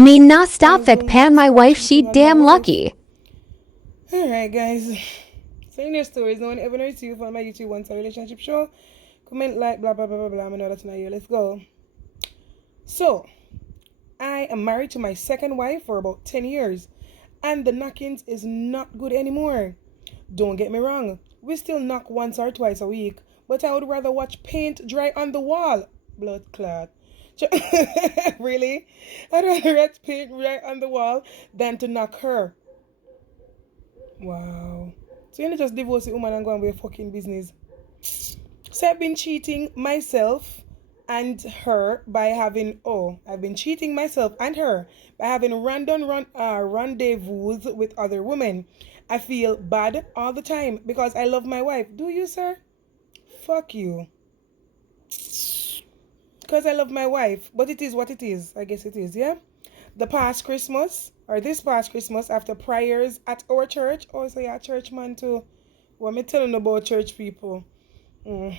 Me not stop I fic will pan not my stop wife she cheating on my damn wife. lucky. Alright, guys. So in your stories, no one ever knows you from my YouTube once a relationship show. Comment, like, blah, blah, blah, blah, blah. I know that's not you. Let's go. So, I am married to my second wife for about 10 years. And the knockings is not good anymore. Don't get me wrong. We still knock once or twice a week. But I would rather watch paint dry on the wall. Blood clot. Really? I'd rather watch paint dry on the wall than to knock her. Wow. So you need to just divorce the woman and go and be a fucking business. So I've been cheating myself and her by having I've been cheating myself and her by having rendezvous with other women. I feel bad all the time because I love my wife. Do you, sir? Fuck you. Because I love my wife. But it is what it is. I guess it is, yeah? This past Christmas, after prayers at our church. Oh, so you're a church man too. What me telling about church people? Mm.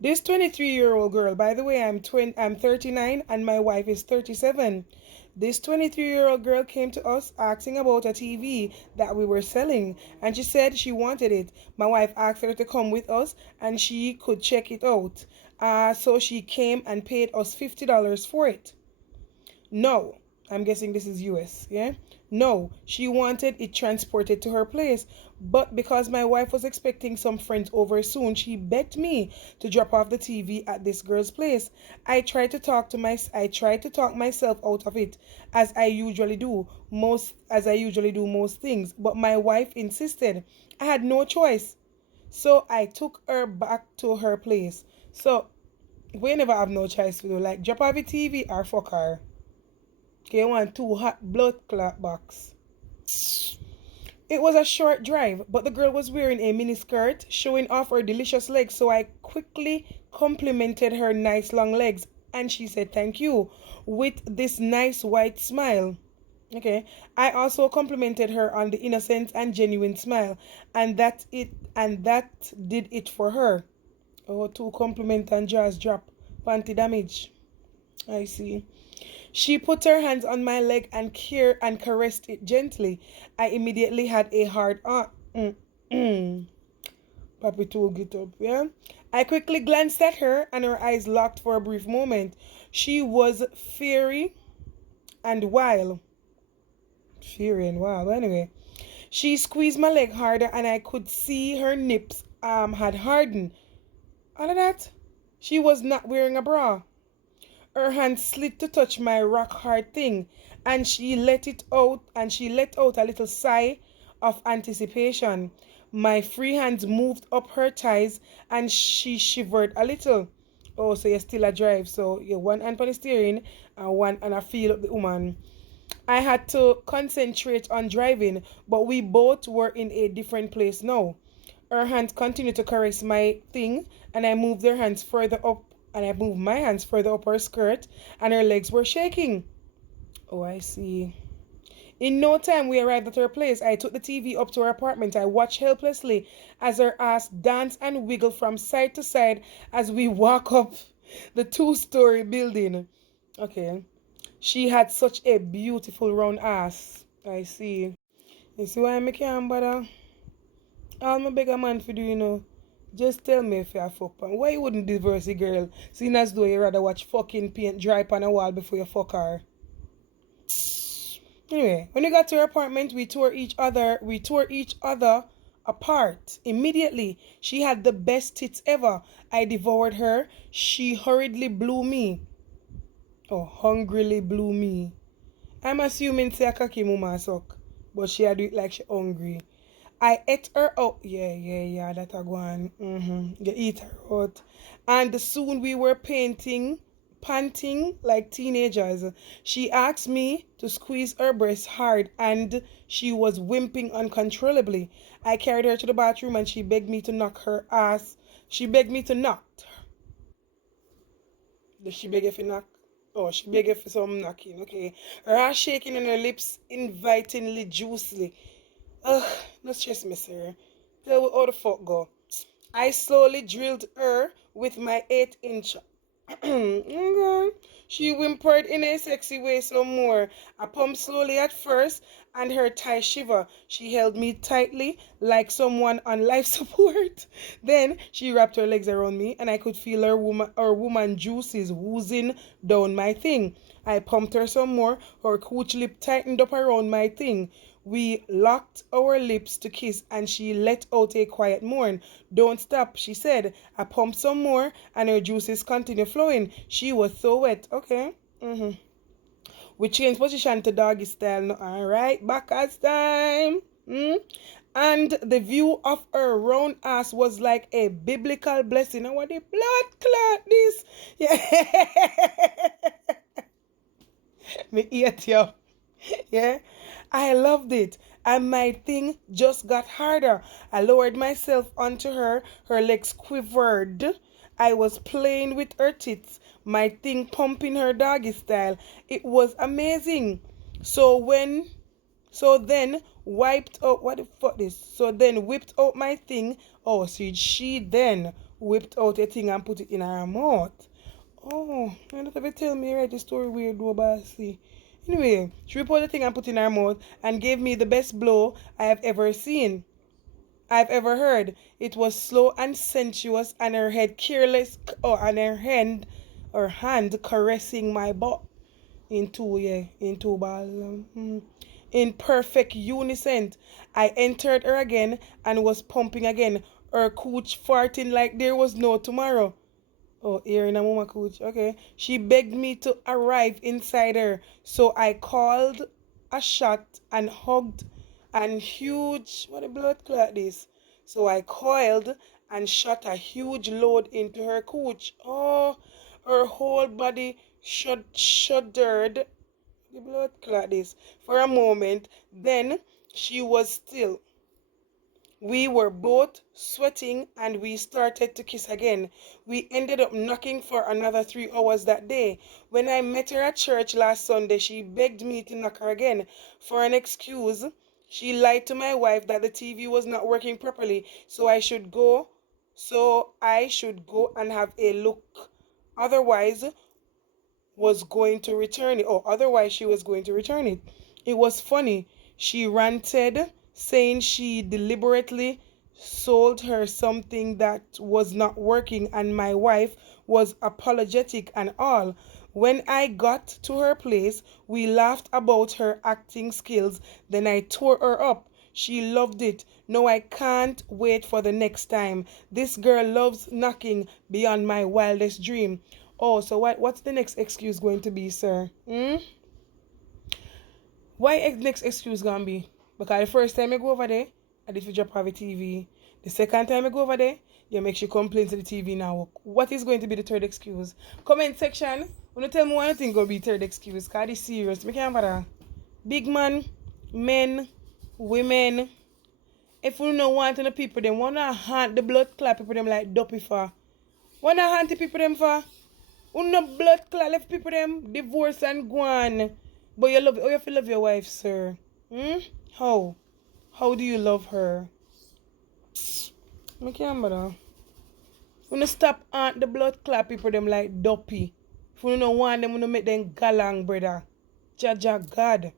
This 23-year-old girl, by the way, I'm 39 and my wife is 37. This 23-year-old girl came to us asking about a TV that we were selling and she said she wanted it. My wife asked her to come with us and she could check it out. So she came and paid us $50 for it. No, I'm guessing this is US, yeah? No, she wanted it transported to her place. But because my wife was expecting some friends over soon, she begged me to drop off the TV at this girl's place. I tried to talk myself out of it, as I usually do most things, but my wife insisted. I had no choice. So I took her back to her place. So we never have no choice to do like drop off the TV or fuck her. Okay, one two hot blood clot box. It was a short drive, but the girl was wearing a mini skirt, showing off her delicious legs, so I quickly complimented her nice long legs, and she said thank you with this nice white smile. Okay. I also complimented her on the innocent and genuine smile, and that did it for her. Oh, two compliment and just drop. Panty damage. I see. She put her hands on my leg and caressed it gently. I immediately had a hard on. Papi told get up, yeah? I quickly glanced at her and her eyes locked for a brief moment. She was fiery and wild. Fiery and wild. Anyway, she squeezed my leg harder and I could see her nips had hardened. All of that. She was not wearing a bra. Her hand slid to touch my rock hard thing, and she let out a little sigh of anticipation. My free hands moved up her thighs and she shivered a little. Oh, so you're still a drive. So you're one hand on the steering and one and I feel up the woman. I had to concentrate on driving, but we both were in a different place now. Her hands continued to caress my thing, and I moved my hands further up her skirt, and her legs were shaking. Oh, I see. In no time, we arrived at her place. I took the TV up to her apartment. I watched helplessly as her ass danced and wiggled from side to side as we walk up the two-story building. Okay. She had such a beautiful round ass. I see. You see why I make you bother? All my beg a man for do, just tell me if you're fuck pan. Why you wouldn't divorce a girl? Seeing as though you rather watch fucking paint dry on a wall before you fuck her. Anyway, when we got to her apartment, we tore each other apart. Immediately, she had the best tits ever. I devoured her. She hurriedly blew me. Oh, hungrily blew me. I'm assuming say a cocky mama suck, but she had do it like she hungry. I ate her out. Yeah, that a go on. You eat her out. And soon we were panting like teenagers. She asked me to squeeze her breast hard and she was whimpering uncontrollably. I carried her to the bathroom and she begged me to knock her ass. She begged me to knock. Did she beg if you knock? Oh, she beg if some knocking. Okay. Her ass shaking and her lips invitingly juicily. Ugh, no stress me, sir. Tell me how the fuck go. I slowly drilled her with my 8 inch. Okay. She whimpered in a sexy way some more. I pumped slowly at first, and her thighs shiver. She held me tightly, like someone on life support. Then she wrapped her legs around me, and I could feel her woman juices oozing down my thing. I pumped her some more. Her cooch lip tightened up around my thing. We locked our lips to kiss, and she let out a quiet moan. Don't stop, she said. I pumped some more, and her juices continued flowing. She was so wet. Okay. We changed position to doggy style. No, all right, backwards time. And the view of her round ass was like a biblical blessing. And what the blood clot this? Yeah. Me eat you. Yeah. I loved it. And my thing just got harder. I lowered myself onto her. Her legs quivered. I was playing with her tits. My thing pumping her doggy style. It was amazing. So when so then wiped out what the fuck this? So then whipped out my thing. Oh, so she then whipped out a thing and put it in her mouth. Oh, you don't have to tell me right the story weird though, but see. Anyway, she reported the thing and put in her mouth and gave me the best blow I have ever seen. I've ever heard. It was slow and sensuous, and her head careless, and her hand caressing my butt in two balls, in perfect unison. I entered her again and was pumping again, her cooch farting like there was no tomorrow. Oh, here in a mama coach. Okay. She begged me to arrive inside her. So I called a shot and hugged and huge what a blood clot this. So I coiled and shot a huge load into her cooch. Oh, her whole body shuddered. The blood clot this for a moment. Then she was still. We were both sweating and we started to kiss again. We ended up knocking for another 3 hours that day. When I met her at church last Sunday, she begged me to knock her again. For an excuse, she lied to my wife that the TV was not working properly, so I should go and have a look. Otherwise, was going to return it, or otherwise she was going to return it. It was funny. She ranted, saying she deliberately sold her something that was not working, and my wife was apologetic and all. When I got to her place, we laughed about her acting skills. Then I tore her up. She loved it. No, I can't wait for the next time. This girl loves knocking beyond my wildest dream. Oh, so what's the next excuse going to be, sir? Why next excuse gonna be? Because the first time I go over there, I did for drop her the TV. The second time I go over there, you make she complain to the TV now. What is going to be the third excuse? Comment section. Wanna tell me what you think gonna be third excuse? Cause it's serious. Me can't bother. Big man, men, women. If you don't want to the people, them wanna hunt the blood clot people them like dopey for. Wanna hunt the people them for? No blood clot left people them divorce and go on. But you love, oh, you feel love your wife, sir. How? How do you love her? I can't bother. Wanna stop aunt the blood clot people them like dopey. If you don't want them, wanna make them galang, brother. Jaja God.